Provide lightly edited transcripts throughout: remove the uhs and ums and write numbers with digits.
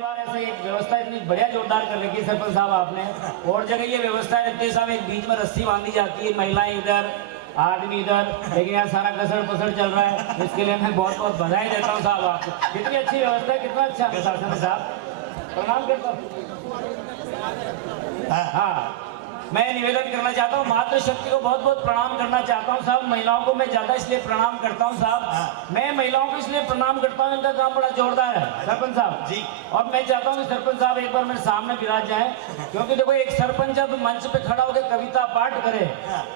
पहली बार ऐसे एक व्यवस्था इतनी बढ़िया जोरदार कर रखी है सरपंच साहब आपने। और जगह ये व्यवस्था रहती है साहब, एक बीच में रस्सी बांधी जाती है, महिलाएं इधर आदमी इधर, लेकिन यहाँ सारा कसर पसर चल रहा है। इसके लिए मैं बहुत बहुत बधाई देता हूँ साहब आपको। कितनी अच्छी व्यवस्था है, कितना अच्छा प्रशासन है साहब, प्रणाम करता हूँ। हाँ, मैं निवेदन करना चाहता हूँ, मातृशक्ति को बहुत बहुत प्रणाम करना चाहता हूँ साहब। महिलाओं को मैं ज्यादा इसलिए प्रणाम करता हूँ साहब, मैं महिलाओं को इसलिए प्रणाम करता हूँ, इनका काम बड़ा जोरदार है सरपंच साहब जी। और मैं चाहता हूँ कि सरपंच साहब एक बार मेरे सामने विराज जाए, क्योंकि देखो एक सरपंच जब मंच पे खड़ा होकर कविता पाठ करे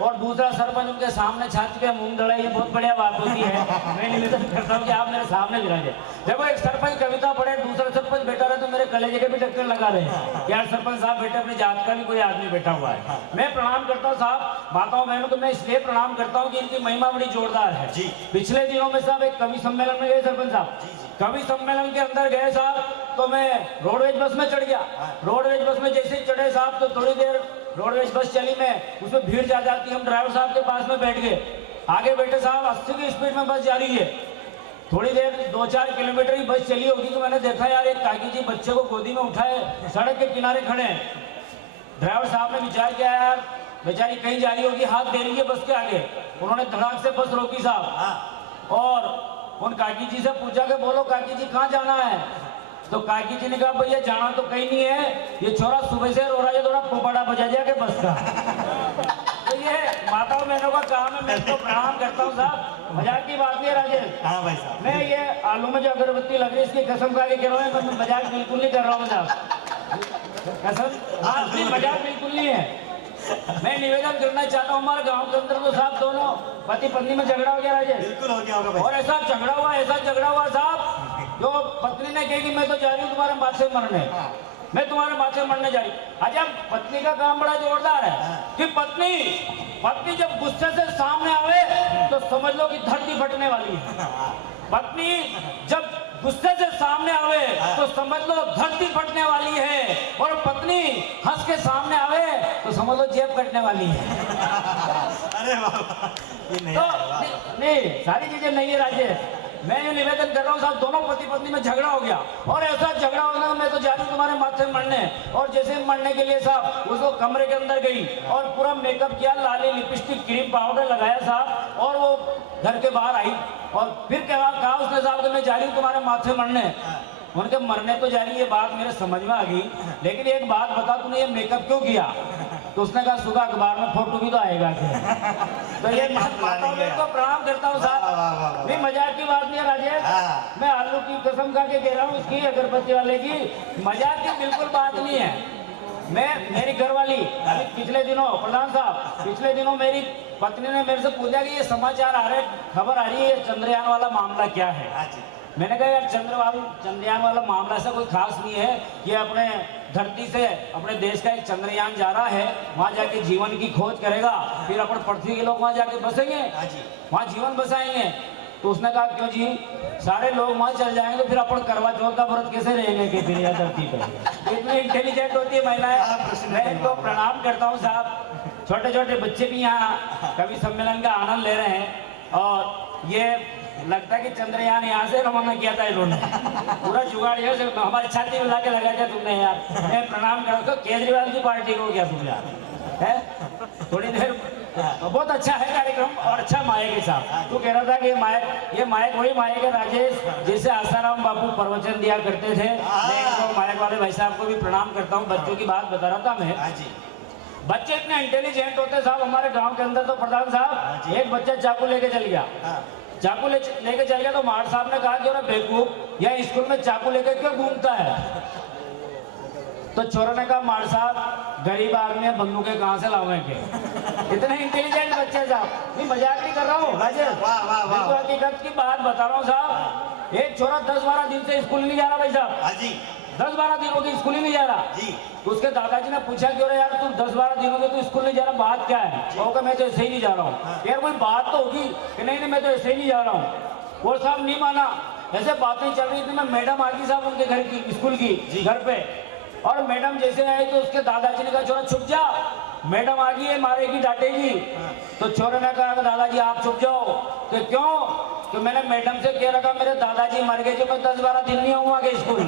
और दूसरा सरपंच उनके सामने छाती पे मूंग दड़े, ये बहुत बढ़िया बात होती है। मैं निवेदन करता हूँ कि आप मेरे सामने विराजे। देखो एक सरपंच कविता पढ़े, दूसरा सरपंच बैठा रहे तो मेरे कलेजे के भी टक्कर लगा रहे यार, सरपंच साहब बैठे, अपनी जात का भी कोई आदमी बैठा हुआ है। मैं प्रणाम करता हूँ साहब माताओं बहनों को, मैं इसलिए प्रणाम करता हूँ कि इनकी महिमा बड़ी जोरदार है जी। पिछले दिनों में साहब एक कवि सम्मेलन में गए सरपंच साहब, कवि सम्मेलन के अंदर गए साहब, तो मैं रोडवेज बस में चढ़ गया। रोडवेज बस में जैसे ही चढ़े साहब तो थोड़ी देर रोडवेज बस चली, में उसमें भीड़ जा जाती, हम ड्राइवर साहब के पास में बैठ गए। आगे बैठे साहब 80 की स्पीड में बस जा रही है, थोड़ी देर 2-4 किलोमीटर ही बस चली होगी तो मैंने देखा यार एक काकी जी बच्चे को गोदी में उठाए सड़क के किनारे खड़े हैं। ड्राइवर साहब ने विचार किया यार बेचारी कहीं जा रही होगी, हाथ दे रही है बस के आगे। उन्होंने धड़ाक से बस रोकी साहब और उन काकी जी से पूछा कि बोलो काकी जी कहाँ जाना है। तो काकी जी ने कहा भैया जाना तो कहीं नहीं है, ये छोरा सुबह से रो रहा है, थोड़ा पोपड़ा बजा जाए के बस का। तो ये माताओं बहनों का काम है, मैं इसको प्रणाम करता हूँ साहब, मजाक की बात नहीं है राजेश। हाँ भाई साहब, मैं ये आलू में जो अगरबत्ती लग रही है इसकी कसम खा के कह रहा हूँ, मैं मजाक बिल्कुल नहीं कर रहा हूँ साहब, कसम। हाँ मजाक बिल्कुल नहीं है। मैं निवेदन करना चाहता हूँ, हमारे गांव के अंदर तो साहब दोनों पति पत्नी में झगड़ा हो गया राजेश, बिल्कुल हो गया होगा। और ऐसा झगड़ा हुआ साहब, जो पत्नी ने कही कि मैं तो जा रही हूँ तुम्हारे माथे मरने, मैं तुम्हारे माथे मरने जा रही। अच्छा पत्नी का काम बड़ा जोरदार है कि पत्नी जब गुस्से से सामने आवे तो समझ लो कि धरती फटने वाली है। पत्नी जब गुस्से से सामने आवे तो समझ लो धरती फटने वाली है, और पत्नी हंस के सामने आवे तो समझ लो जेब कटने वाली है। अरे बाबा, तो नहीं सारी चीजें नहीं है राजेश। मैं ये निवेदन कर रहा हूँ साहब, दोनों पति पत्नी में झगड़ा हो गया और ऐसा झगड़ा होगा मैं तो जा रही हूँ तुम्हारे माथे मरने। और जैसे मरने के लिए साहब उसको कमरे के अंदर गई और पूरा मेकअप किया, लाली लिपस्टिक क्रीम पाउडर लगाया साहब, और वो घर के बाहर आई और फिर कहा उसने साहब कि मैं जा रही हूँ तुम्हारे माथे मरने। उनके मरने तो जा रही है बात मेरे समझ में आ गई, लेकिन एक बात बता तूने ये मेकअप क्यों किया। तो उसने कहा सुबह अखबार में फोटो भी तो आएगा। तो ये को प्रणाम करता हूँ साहब, नहीं मजाक की बात नहीं है राजेश, मैं आलू की कसम खा के कह रहा हूँ, उसकी अगरबत्ती वाले की मजाक की बिल्कुल बात नहीं है। मेरी घरवाली अभी पिछले दिनों प्रधान साहब, पिछले दिनों मेरी पत्नी ने मेरे से पूछा कि ये समाचार आ रहे, खबर आ रही है चंद्रयान वाला मामला क्या है। मैंने कहा यार चंद्रयान वाला मामला ऐसा कोई खास नहीं है, ये अपने धरती से अपने देश का एक चंद्रयान जा रहा है, वहाँ जाके जीवन की खोज करेगा, फिर अपन पृथ्वी के लोग वहाँ जाके बसेंगे, वहाँ जीवन बसाएंगे। तो उसने कहा क्यों जी, सारे लोग वहाँ चल जाएंगे तो फिर अपन करवा चौथ का व्रत कैसे रहेंगे कि फिर यह धरती पर। इतनी इंटेलिजेंट होती है महिलाएं। मैं इनको प्रणाम करता हूँ साहब। छोटे छोटे बच्चे भी यहाँ कवि सम्मेलन का आनंद ले रहे हैं, और ये लगता है कि चंद्रयान यहाँ से रवाना किया था इन्होंने, पूरा जुगाड़ हमारी छाती में लाके लगा दिया तुमने यार। मैं प्रणाम करता हूँ केजरीवाल की पार्टी को क्या तुम यार है। थोड़ी देर बहुत अच्छा है कार्यक्रम और अच्छा माइक के साथ। तू कह रहा था कि ये माइक वही माइक है राजेश जैसे आसाराम बापू प्रवचन दिया करते थे। मैं इनको माइक वाले भाई साहब को भी प्रणाम करता हूँ। बच्चों की बात बता रहा था मैं, बच्चे इतने इंटेलिजेंट होते साहब हमारे गांव के अंदर। तो प्रधान साहब एक बच्चा चाकू लेके चल गया, चाकू लेके चल गया तो मार साहब ने कहा कि अरे बेवकूफ यह स्कूल में चाकू लेके क्यों घूमता है। तो चोरों ने कहा मार साहब गरीब आदमी है, बंदूकें कहाँ से लाओगे। इतने इंटेलिजेंट बच्चे साहब, नहीं मजाक नहीं कर रहा हूँ राजेश, तो हकीकत की बात बता रहा हूँ साहब। एक छोरा 10-12 दिन से स्कूल नहीं जा रहा भाई साहब, 10-12 दिन हो गए स्कूल ही नहीं जा रहा जी। उसके दादाजी ने पूछा कि अरे यार तू 10-12 दिन हो गए तू स्कूल नहीं जा रहा, बात क्या है। वो मैं तो ऐसे ही नहीं जा रहा हूँ। यार कोई बात तो होगी कि नहीं मैं तो ऐसे ही नहीं जा रहा हूँ। वो साहब नहीं माना, ऐसे बातें चल रही थी। मैं मैडम आ गई साहब उनके घर की, स्कूल की घर पे, और मैडम जैसे आई तो उसके दादाजी ने कहा छोरा छुप जा, मैडम आ गई है मारेगी डांटेगी। तो छोरे ने कहा दादाजी आप छुप जाओ। तो क्यों, तो मैंने मैडम से कह रखा मेरे दादाजी मर गए जो मैं 10-12 दिन नहीं आऊंगा स्कूल।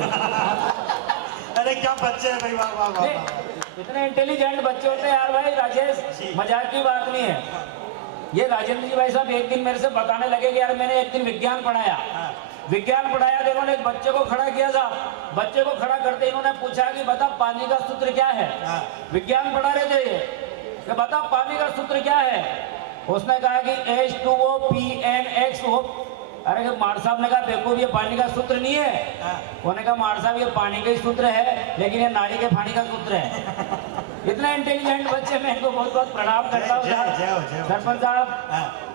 अरे क्या बच्चे हैं भाई, वाह वाह वाह। इतने इंटेलिजेंट बच्चे होते हैं यार भाई राजेश, मजाक की बात नहीं है। ये राजेंद्र जी भाई साहब एक दिन मेरे से बताने लगे कि यार मैंने एक दिन विज्ञान पढ़ाया, तो इन्होंने एक बच्चे को खड़ा किया था। बच्चे को खड़ा करते इन्होंने पूछा कि बता पानी का सूत्र क्या है। विज्ञान पढ़ा रहे थे ये, कि बता पानी का सूत्र क्या है। उसने कहा कि H2O PNX। अरे मार साहब ने कहा बेवकूफ ये पानी का सूत्र नहीं है। उन्होंने कहा मार साहब ये पानी का ही सूत्र है, लेकिन ये नाली के पानी का सूत्र है। इतना इंटेलिजेंट बच्चे, मैं इनको बहुत बहुत प्रणाम करता हूँ।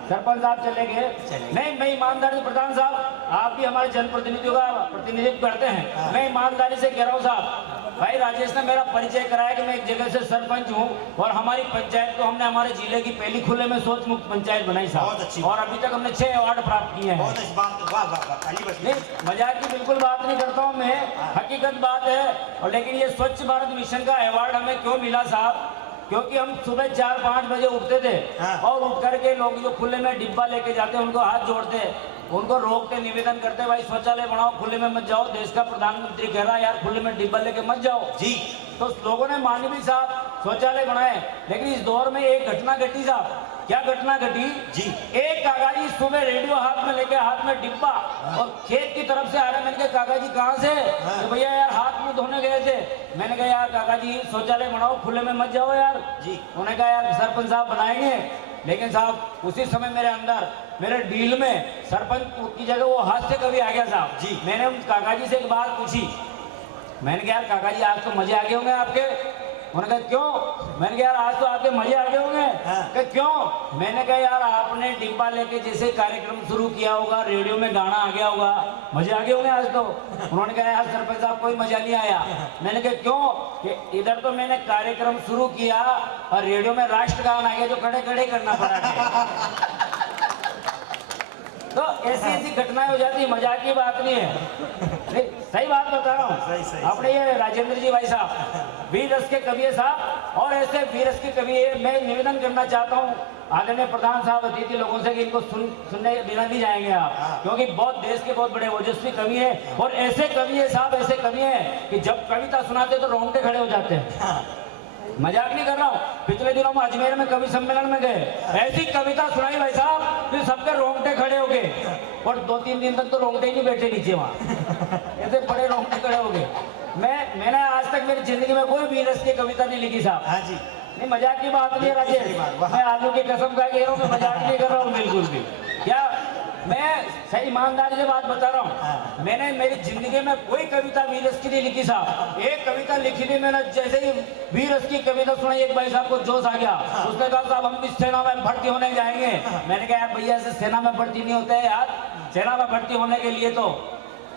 सरपंच साहब चले गए। नहीं, मैं ईमानदारी से, प्रधान साहब आप भी हमारे जनप्रतिनिधियों का प्रतिनिधित्व करते हैं, मैं ईमानदारी से कह रहा हूँ साहब, भाई राजेश ने मेरा परिचय कराया कि मैं एक जगह से सरपंच हूँ और हमारी पंचायत को हमने हमारे जिले की पहली खुले में शौच मुक्त पंचायत बनाई साहब, और अभी तक हमने 6 अवार्ड प्राप्त किए हैं। नहीं, मजाक की बिल्कुल बात नहीं करता हूँ मैं, हकीकत बात है। और लेकिन ये स्वच्छ भारत मिशन का अवार्ड हमें क्यों मिला साहब, क्योंकि हम सुबह 4-5 बजे उठते थे और उठ करके लोग जो खुले में डिब्बा लेके जाते उनको हाथ जोड़ते, उनको रोकते, निवेदन करते भाई शौचालय बनाओ, खुले में मत जाओ। देश का प्रधानमंत्री कह रहा है यार खुले में डिब्बा लेके मत जाओ जी। तो लोगों ने मानवीय साहब शौचालय बनाए, लेकिन इस दौर में एक घटना घटी साहब। क्या घटना घटी जी? एक काका जी सुबह रेडियो हाथ में लेके, हाथ में डिब्बा, और खेत की तरफ से आ रहे। मैंने कहा काका जी कहाँ से? तो भैया यार हाथ मुंह धोने गए थे। मैंने कहा यार काका जी शौचालय बनाओ, खुले में मत जाओ यार जी। उन्होंने कहा यार सरपंच साहब बनाएंगे, लेकिन साहब उसी समय मेरे अंदर, मेरे डील में सरपंच की जगह वो हाथ से कभी आ गया साहब जी। मैंने उन काका जी से एक बात पूछी, मैंने कहा यार काका जी आज तो मजे आ गए होंगे आपके। उन्होंने कहा क्यों? मैंने कहा यार आज तो आपके मजे आ गए होंगे। कहा क्यों? मैंने कहा यार आपने डिब्बा लेके जैसे कार्यक्रम शुरू किया होगा, रेडियो में गाना आ गया होगा, मजे आ गए होंगे आज तो। उन्होंने कहा यार सरपंच साहब कोई मजा नहीं आया। मैंने कहा क्यों? कि इधर तो मैंने कार्यक्रम शुरू किया और रेडियो में राष्ट्रगान आ गया जो खड़े खड़े करना पड़ा। तो ऐसी घटनाएं हो जाती है, मजाक की बात नहीं है। सही बात बता रहा हूँ। अपने ये राजेंद्र जी भाई साहब वीर रस के कवि है साहब, और ऐसे वीर रस के कवि है। मैं निवेदन करना चाहता हूँ आदरणीय प्रधान साहब, अतिथि लोगों से कि इनको सुनने बिना नहीं जाएंगे आप, क्योंकि बहुत देश के बहुत बड़े ओजस्वी कवि है। और ऐसे कवि है साहब, ऐसे कवि है कि जब कविता सुनाते तो रोंगटे खड़े हो जाते हैं। मजाक नहीं कर रहा हूँ। पिछले दिनों में अजमेर में कवि सम्मेलन में गए, ऐसी कविता सुनाई भाई साहब कि सबके रोंगटे खड़े हो गए, और 2-3 दिन तक तो रोंगटे ही नहीं बैठे नीचे वहाँ, ऐसे बड़े रोंगटे खड़े हो गए। मैंने आज तक मेरी जिंदगी में कोई भी रस की कविता नहीं लिखी साहब। हाँ जी, नहीं मजाक की बात नहीं है राजेश, मैं आलू की कसम खा के कह रहा हूँ, मैं मजाक नहीं कर रहा हूँ बिल्कुल भी। क्या मैं सही ईमानदारी से बात बता रहा हूँ, मैंने मेरी जिंदगी में कोई कविता वीरस की नहीं लिखी साहब। एक कविता लिखी थी मैंने, जैसे ही वीरस की कविता सुनाई एक भाई साहब को जोश आ गया। उसने कहा साहब हम भी सेना में भर्ती होने जाएंगे। मैंने कहा यार भैया ऐसे सेना में भर्ती नहीं होता है यार, सेना में भर्ती होने के लिए तो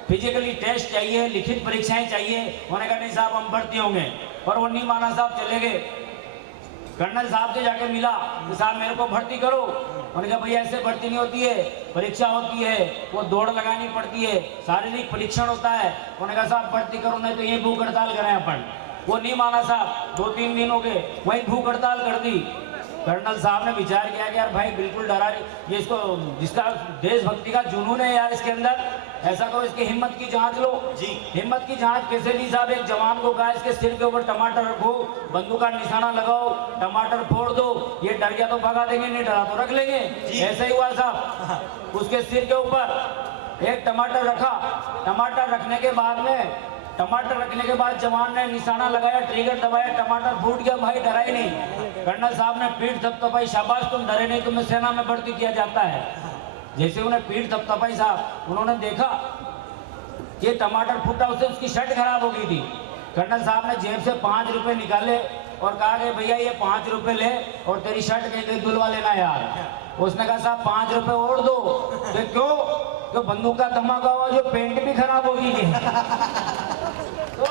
फिजिकली टेस्ट चाहिए, लिखित परीक्षाएं चाहिए। उन्होंने कहा नहीं साहब हम भर्ती होंगे, और वो नहीं माना साहब, चले गए। कर्नल साहब से जाके मिला कि साहब मेरे को भर्ती करो। उन्होंने कहा भैया ऐसे भर्ती नहीं होती है, परीक्षा होती है, वो दौड़ लगानी पड़ती है, शारीरिक परीक्षण होता है। उन्होंने कहा साहब भर्ती करो, नहीं तो ये भूख हड़ताल करें अपन। वो नहीं माना साहब, 2-3 दिन हो गए, वही भूख हड़ताल कर दी। कर्नल साहब ने विचार किया कि यार भाई बिल्कुल डरा, ये इसको जिसका देशभक्ति का जुनून है यार इसके अंदर, ऐसा करो इसकी हिम्मत की जांच लो जी। हिम्मत की जांच कैसे ली साहब? एक जवान को कहा इसके सिर के ऊपर टमाटर रखो, बंदूक का निशाना लगाओ, टमाटर फोड़ दो, ये डर गया तो भगा देंगे, नहीं डरा तो रख लेंगे। ऐसा ही हुआ साहब, उसके सिर के ऊपर एक टमाटर रखा। टमाटर रखने के बाद जवान ने निशाना लगाया, ट्रिगर दबाया, टमाटर फूट गया। भाई डरा ही नहीं। कर्नल साहब ने पीठ थपथपाई, शाबाश तुम डरे नहीं, तुम्हें सेना में भर्ती किया जाता है। जैसे उन्हें पीठ थपथपाई साहब, उन्होंने देखा कि टमाटर फूटा, उससे उसकी शर्ट खराब हो गई थी। कर्नल साहब ने जेब से 5 रुपए निकाले और कहा कि भैया ये 5 रुपए ले और तेरी शर्ट कहीं धुलवा लेना यार। उसने कहा साहब 5 रुपए और दो। क्यों? तो बंदूक का धमाका हुआ, जो पेंट भी खराब होगी। तो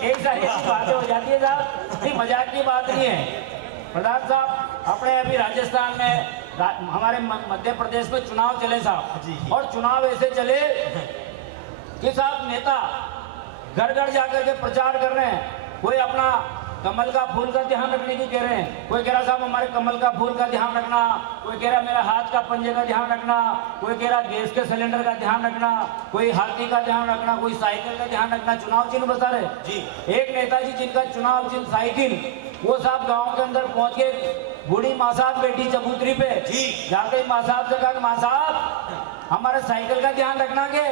एक सारी बातें हो जाती है साहब, नहीं मजाक की बात नहीं है। प्रधान साहब अपने अभी राजस्थान में, हमारे मध्य प्रदेश में चुनाव चले साहब, और चुनाव ऐसे चले कि साहब नेता घर घर जाकर के प्रचार कर रहे हैं। कोई अपना कमल का फूल का ध्यान रखने की कह रहे हैं। कोई कह रहा साहब हमारे कमल का फूल का ध्यान रखना, कोई कह रहा मेरा हाथ का पंजे का ध्यान रखना, कोई कह रहा गैस के सिलेंडर का ध्यान रखना, कोई हाथी का ध्यान रखना, कोई साइकिल का ध्यान रखना। चुनाव चिन्ह बता रहे जी। एक नेताजी जिनका चुनाव चिन्ह साइकिल, वो साहब गाँव के अंदर पहुंच के बूढ़ी माँ साहब बैठी चबूतरी पे, जाके माँ साहब से कहा माँ साहब हमारे साइकिल का ध्यान रखना के।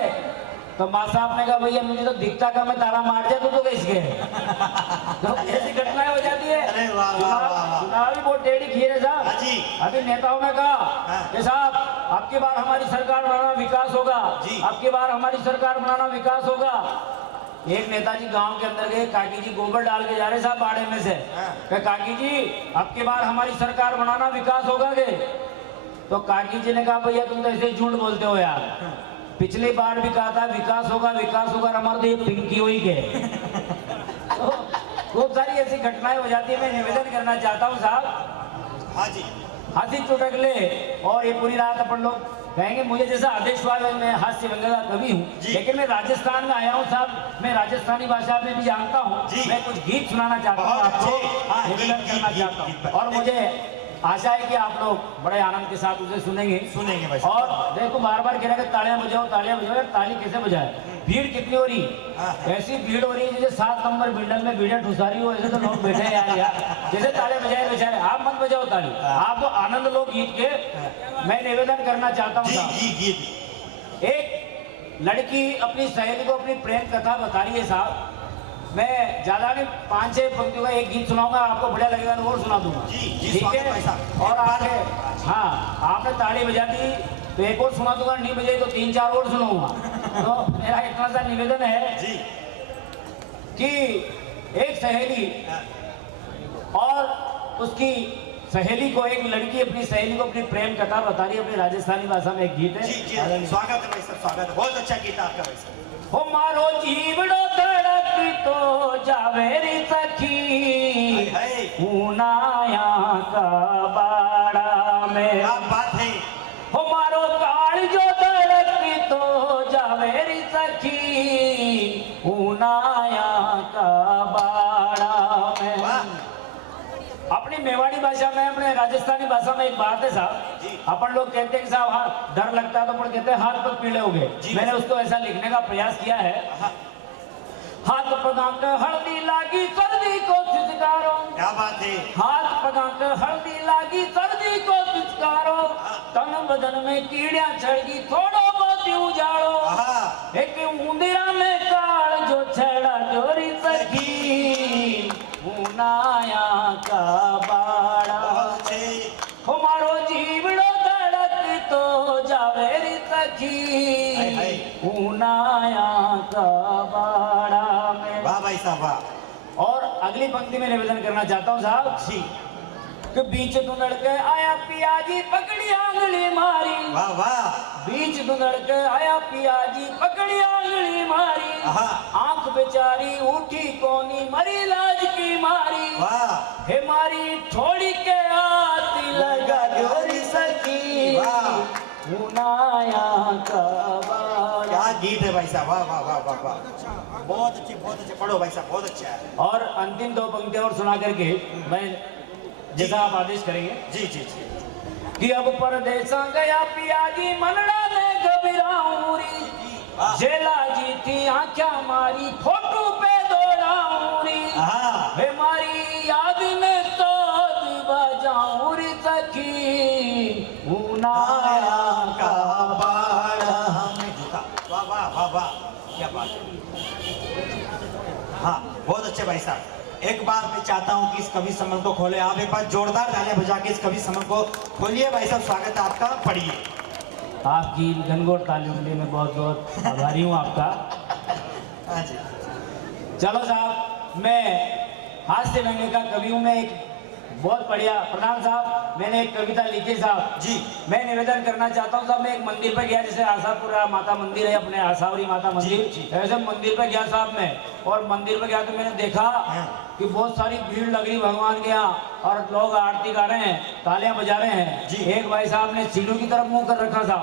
तो माँ साहब ने कहा भैया मुझे तो दिखता का मैं ताला मार जाए तो किसके। तो ऐसी घटनाएं हो जाती है। अरे वाह वाह वाह। चुनाव भी बहुत टेढ़ी खीर है साहब। जी। अभी नेताओं ने कहा कि साहब अब की बार हमारी सरकार बनाना विकास होगा, अब की बार हमारी सरकार बनाना विकास होगा। एक नेताजी गांव के अंदर गए, काकी जी गोबर डाल के जा रहे साहब बाड़े में से, कि काकी जी अब की बार हमारी सरकार बनाना विकास होगा के। तो काकी जी ने कहा भैया तुम तो ऐसे झूठ बोलते हो यार, पिछली बार भी कहा था विकास होगा हमारे तो ये पिंकी हुई के। तो खूब सारी ऐसी घटनाएं हो जाती है। मैं निवेदन करना चाहता हूँ साहब, हाँ जी, हंसी चुटकले और ये पूरी रात अपन लोग कहेंगे। मुझे जैसा आदेशवाद है, मैं हास्य व्यंग्य का कवि हूँ, लेकिन मैं राजस्थान में आया हूँ साहब, मैं राजस्थानी भाषा में भी जानता हूँ। मैं कुछ गीत सुनाना चाहता हूँ आपको, निवेदन करना चाहता हूँ, और मुझे आशा है कि आप लोग बड़े आनंद के साथ उसे सुनेंगे भाई। और देखो बार बार कह रहे हैं तालियां बजाओ तालियां बजाओ। ताली कैसे बजाए, भीड़ कितनी हो रही, ऐसी भीड़ हो रही है जैसे 7 नंबर बिल्डर में भीड़ ठुसा रही हो, ऐसे तो लोग बैठे हैं यार जैसे तालियां बजाए बेचारे। आप मत बजाओ ताली, आप तो आनंद लो गीत के। मैं निवेदन करना चाहता हूँ साहब, एक लड़की अपनी सहेली को अपनी प्रेम कथा बता रही है साहब। मैं ज्यादा नहीं 5-6 पंक्तियों का एक गीत सुनाऊंगा, आपको बढ़िया लगेगा तो और सुना दूंगा, ठीक है। और आगे हाँ आपने ताली बजा दी तो एक और सुना दूंगा, नहीं बजाई तो 3-4 और सुनाऊंगा। तो मेरा इतना सा निवेदन है जी कि एक सहेली और उसकी सहेली को, एक लड़की अपनी सहेली को अपनी प्रेम कथा बता रही है अपनी राजस्थानी भाषा में। एक गीत है। स्वागत है भाई साहब, स्वागत है, बहुत अच्छा गीत आपका भाई साहब। हो मारो जीवड़ो धड़क तो जावेरी सखी, ऊनाया का बाड़ा में। क्या बात है। हो मारो काल जो धड़क तो जावेरी सखी, ऊनाया का बाड़ा में। अपनी मेवाड़ी भाषा में, अपने राजस्थानी भाषा में एक बात है साहब, अपन लोग कहते हैं कि साहब हाँ डर लगता है तो अपन कहते हैं हाथ पग पीले हो गए। मैंने उसको ऐसा लिखने का प्रयास किया है, हाथ पगाक हल्दी लागी सर्दी को सिचकारो। क्या बात है। हाथ पगाक हल्दी लागी सर्दी को सिचकारो, तन बदन में कीड़ियां चढ़गी थोड़ो बहुत उजाड़ो। एक उंदिरा में काल जो छेड़ा चोरी सखी, ऊनाया का बाड़ा। हो मारो जीवड़ो धड़क तो जावेरी सखी, ऊनाया का बाड़ा में। वाह भाई साहब वाह। और अगली पंक्ति में निवेदन करना चाहता हूँ साहब जी, कि बीच धुंधड़ के आया पियाजी पकड़ी आंगली मारी। वाह वाह। बीच धुंधड़ के आया पियाजी पकड़ी आंगली मारी, आंख बेचारी उठी कोनी मरी लाज की मारी। वाह। हे मारी थोड़ी के आती लगा जोरी सकी, ऊनाया का बाड़ा। क्या गीत है भाई साहब, वाह वाह वाह वाह वाह, बहुत अच्छे बहुत अच्छे। पढ़ो भाई साहब, बहुत अच्छा है। और अंतिम 2 पंक्तियां और सुना करके मैं जैसा आप आदेश करेंगे। जी जी जी। कि अब परदेसा गया पियाजी मनड़ा ने घबराऊरी, जेला जी थी आंख्या मारी फोटो पे दौड़ाऊरी। वे मारी याद में तो बजाऊरी सखी, ऊनाया का बाड़ा में। वाह वाह वाह वाह, क्या बात है। हाँ बहुत अच्छे भाई साहब। एक बार मैं चाहता हूँ कि इस कवि सम्मेलन को खोले, आप एक बार जोरदार तालियां बजा के इस कवि सम्मेलन को खोलिए भाई साहब। स्वागत है आपका, पढ़िए। आपकी घनघोर तालियों के लिए मैं बहुत बहुत आभारी हूँ आपका। हाँ जी। चलो साहब, मैं हास्य व्यंग्य का कवि हूँ। मैं एक बहुत बढ़िया प्रधान साहब, मैंने एक कविता लिखी साहब जी। मैं निवेदन करना चाहता हूँ साहब। मैं एक मंदिर पे गया, जैसे आशापुरा माता मंदिर है अपने, आशावरी माता मंदिर, ऐसे मंदिर पे गया साहब मैं। और मंदिर पे गया तो मैंने देखा कि बहुत सारी भीड़ लग रही भगवान के यहाँ, और लोग आरती गा रहे हैं, तालियां बजा रहे हैं जी। एक भाई साहब ने सीढ़ियों की तरफ मुंह कर रखा था।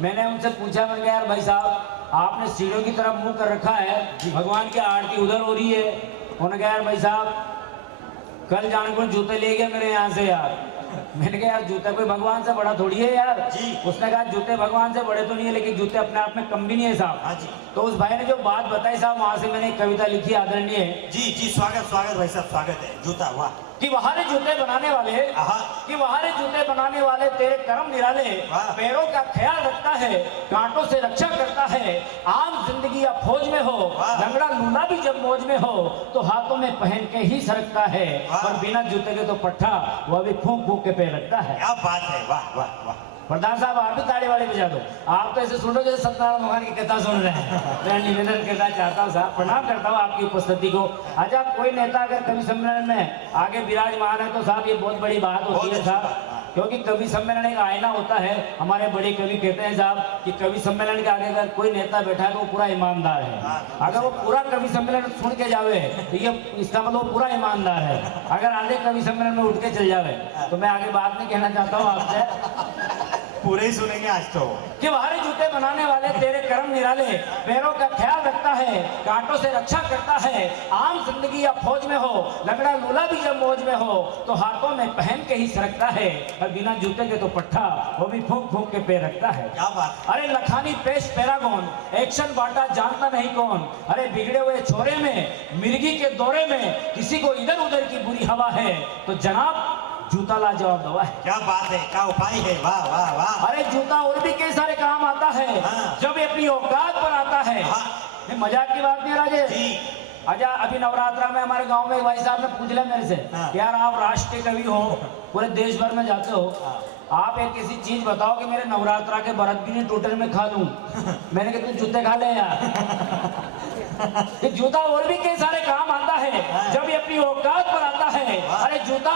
मैंने उनसे पूछा, मैंने कहा यार भाई साहब आपने सीढ़ियों की तरफ मुंह कर रखा है, भगवान की आरती उधर हो रही है। उन्होंने कहा यार भाई साहब कल जान को जूते ले गया मेरे यहाँ से यार। मैंने कहा यार जूता कोई भगवान से बड़ा थोड़ी है यार जी। उसने कहा जूते भगवान से बड़े तो नहीं है लेकिन जूते अपने आप में कम भी नहीं है साहब। हाँ जी। तो उस भाई ने जो बात बताई साहब वहां से मैंने एक कविता लिखी आदरणीय जी जी, स्वागत स्वागत भाई साहब, स्वागत है। जूता, वाह। कि वहां जूते बनाने वाले आहा। कि वहां जूते बनाने वाले तेरे कर्म निराले, वाह। पैरों का ख्याल रखता है, कांटों से रक्षा करता है। आम जिंदगी या फौज में हो, वाह। लंगड़ा लूला भी जब मौज में हो तो हाथों में पहन के ही सरकता है, वाह। और बिना जूते के तो पट्टा वह भी फूंक फूंक के पे रखता है। क्या बात है, वाह वाह वाह। प्रधान साहब आप भी ताली वाली बजा दो। आप तो ऐसे सुन रहे हो जैसे सत्यनारायण भगवान की कथा सुन रहे हैं। मैं निवेदन करना चाहता हूँ साहब, प्रणाम करता हूँ आपकी उपस्थिति को। अच्छा, कोई नेता अगर कवि सम्मेलन में आगे विराजमान है तो साहब ये बहुत बड़ी बात होती है साहब, क्योंकि कवि सम्मेलन एक आईना होता है। हमारे बड़े कवि कहते हैं साहब कि कवि सम्मेलन के आगे अगर कोई नेता बैठा है तो वो पूरा ईमानदार है। अगर वो पूरा कवि सम्मेलन सुन के जावे तो ये इसका मतलब वो पूरा ईमानदार है। अगर आधे कवि सम्मेलन में उठ के चल जावे तो मैं आगे बात नहीं कहना चाहता हूँ आपसे। पूरे ही सुनेंगे आज तो। कि भारी जूते बनाने वाले तेरे कर्म निराले, पैरों का ख्याल रखता है, कांटों से रक्षा करता है। आम जिंदगी या फौज में हो, लंगड़ा लूला भी जब मौज में हो तो हाथों में पहन के ही सरकता है, और बिना जूते के तो पट्टा वो भी फूंक फूंक के पे रखता है। क्या बात। अरे लखानी पेश पैरागॉन, एक्शन बाटा जानता नहीं कौन। अरे बिगड़े हुए छोरे में, मिर्गी के दौरे में किसी को इधर उधर की बुरी हवा है तो जनाब जूता लाजवाब दवा है। क्या बात है, क्या उपाय है, वाह वाह वाह। अरे जूता और भी कई सारे काम आता है। हाँ। जब ये अपनी औकात पर आता है। हाँ। ये मजाक की बात नहीं है राजेश जी। अच्छा, अभी नवरात्रा में हमारे गांव में एक भाई साहब ने पूछ लिया मेरे से, हाँ। यार आप राष्ट्रीय कवि हो, पूरे देश भर में जाते हो, आप एक ऐसी चीज बताओ कि मेरे नवरात्रा के व्रत भी नहीं टूटे में खा लूं। मैंने कहा तू जूते खा ले यार। ये जूता और भी कई सारे काम आता है जब ये अपनी औकात पर आता है। अरे जूता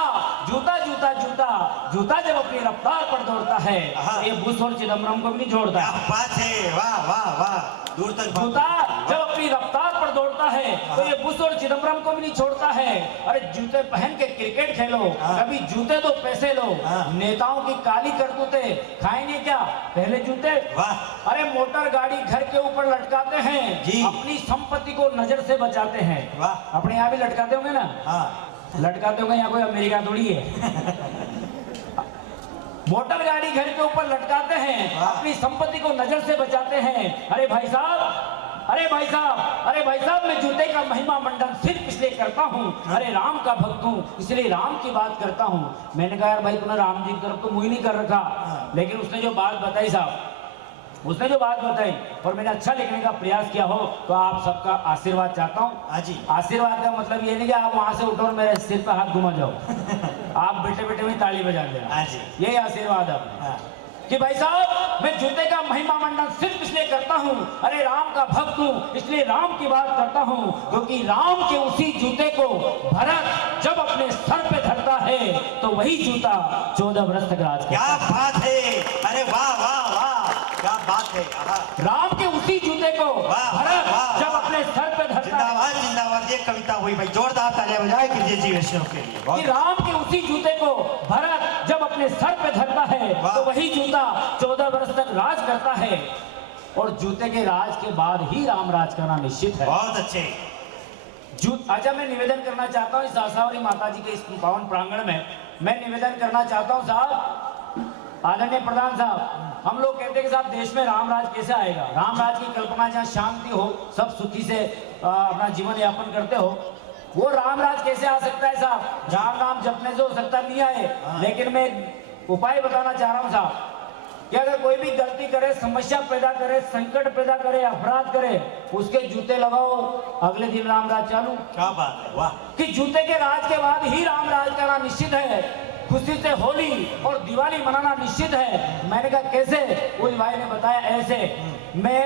जूता जूता जूता जूता जब अपनी रफ्तार पर दौड़ता है तो ये बुश और चिदम्बरम को भी नहीं छोड़ता। क्या बात है, वाह वाह वाह। दूर तक जूता जब अपनी रफ्तार पर दौड़ता है तो ये बुश और चिदम्बरम को भी नहीं छोड़ता है। अरे जूते पहन के क्रिकेट खेलो, कभी जूते तो पैसे लो। नेताओं की काली करतूते खाएंगे क्या, पहले जूते। वाह। अरे मोटर गाड़ी घर के ऊपर लटकाते हैं जी। अपनी संपत्ति को नजर से बचाते हैं। वाह। अपने यहाँ भी लटकाते होंगे ना। हाँ। लटकाते होंगे, यहाँ कोई अमेरिका थोड़ी है। मोटर गाड़ी घर के ऊपर लटकाते हैं, अपनी संपत्ति को नजर से बचाते हैं। अरे भाई साहब, अरे भाई साहब, अरे भाई साहब, मैं जूते का महिमा मंडन सिर्फ इसलिए करता हूँ, अरे राम का भक्त हूँ इसलिए राम की बात करता हूँ। मैंने कहा यार भाई तूने राम जी की तरफ तो मुँह ही नहीं कर रखा, लेकिन उसने जो बात बताई साहब, उसने जो बात बताई और मैंने अच्छा लिखने का प्रयास किया हो तो आप सबका आशीर्वाद चाहता हूँ। हाँ जी। आशीर्वाद का मतलब ये नहीं कि आप वहां से उठो और मेरे सिर पे हाथ घुमा जाओ। आप बैठे बैठे में ताली बजा देना। हाँ जी। यही आशीर्वाद है कि भाई साहब मैं जूते का महिमा मंडन सिर्फ इसलिए करता हूँ, अरे राम का भक्त हूँ इसलिए राम की बात करता हूँ, क्योंकि राम के उसी जूते को भरत जब अपने सर पे धरता है तो वही जूता 14 वर्ष तक राज क्या बात है, अरे वाह वाह वाह, क्या बात है। राम के उसी जूते को भरत जब अपने सर पे धरता है। जिंदाबाद जिंदाबाद, ये कविता हुई भाई, जोरदार तालियां बजाए कीजिए जी वैष्णव के लिए। कि राम के उसी जूते को भरत जब अपने सर पे धरता है तो वही जूता 14 वर्ष तक राज करता है, और जूते के राज के बाद ही राम राज करना निश्चित है। बहुत अच्छे। अच्छा, मैं निवेदन करना चाहता हूँ इस आशावरी माता जी के इस पावन प्रांगण में मैं निवेदन करना चाहता हूँ साहब, आदरणीय प्रधान साहब, हम लोग कहते हैं कि साहब देश में राम राज कैसे आएगा। राम राज की कल्पना जहाँ शांति हो, सब सुखी से अपना जीवन यापन करते हो, वो राम राज कैसे आ सकता है साहब। राम नाम जपने से हो सकता नहीं आए, लेकिन मैं उपाय बताना चाह रहा हूँ साहब कि अगर कोई भी गलती करे, समस्या पैदा करे, संकट पैदा करे, अपराध करे, उसके जूते लगाओ, अगले दिन राम राज चालू। क्या बात है, वाह। कि जूते के राज के बाद ही राम राज करना निश्चित है। खुशी से होली और दिवाली मनाना निश्चित है। मैंने कहा कैसे, उस भाई ने बताया ऐसे। मैं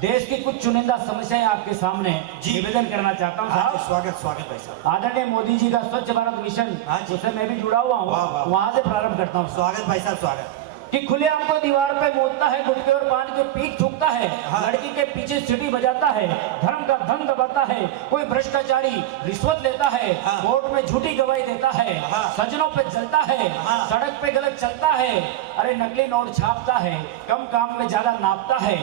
देश की कुछ चुनिंदा समस्याएं आपके सामने निवेदन करना चाहता हूँ साहब। स्वागत स्वागत भाई साहब। आदरणीय मोदी जी का स्वच्छ भारत मिशन, उससे मैं भी जुड़ा हुआ हूँ, वहां से प्रारंभ करता हूँ। स्वागत भाई साहब, स्वागत। कि खुलेआम को दीवार पे मोड़ता है, गुटके और पान के पीठ थूकता है, लड़की के पीछे सीढ़ी बजाता है, धर्म का धन दबाता है, कोई भ्रष्टाचारी रिश्वत लेता है, कोर्ट में झूठी गवाही देता है, सजनों पे जलता है, सड़क पे गलत चलता है, अरे नकली नोट छापता है, कम काम में ज्यादा नापता है,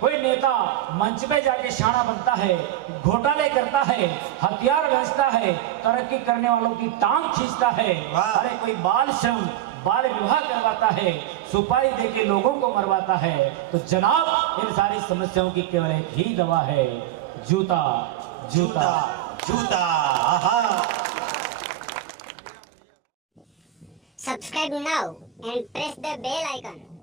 कोई नेता मंच पे जाके शाना बनता है, घोटाले करता है, हथियार बेचता है, तरक्की करने वालों की टांग खींचता है, वाह। अरे कोई बाल श्रम बाल विवाह करवाता है, सुपारी देके लोगों को मरवाता है, तो जनाब इन सारी समस्याओं की केवल एक ही दवा है, जूता जूता जूता। जूता। आहा। Subscribe now and press the bell icon.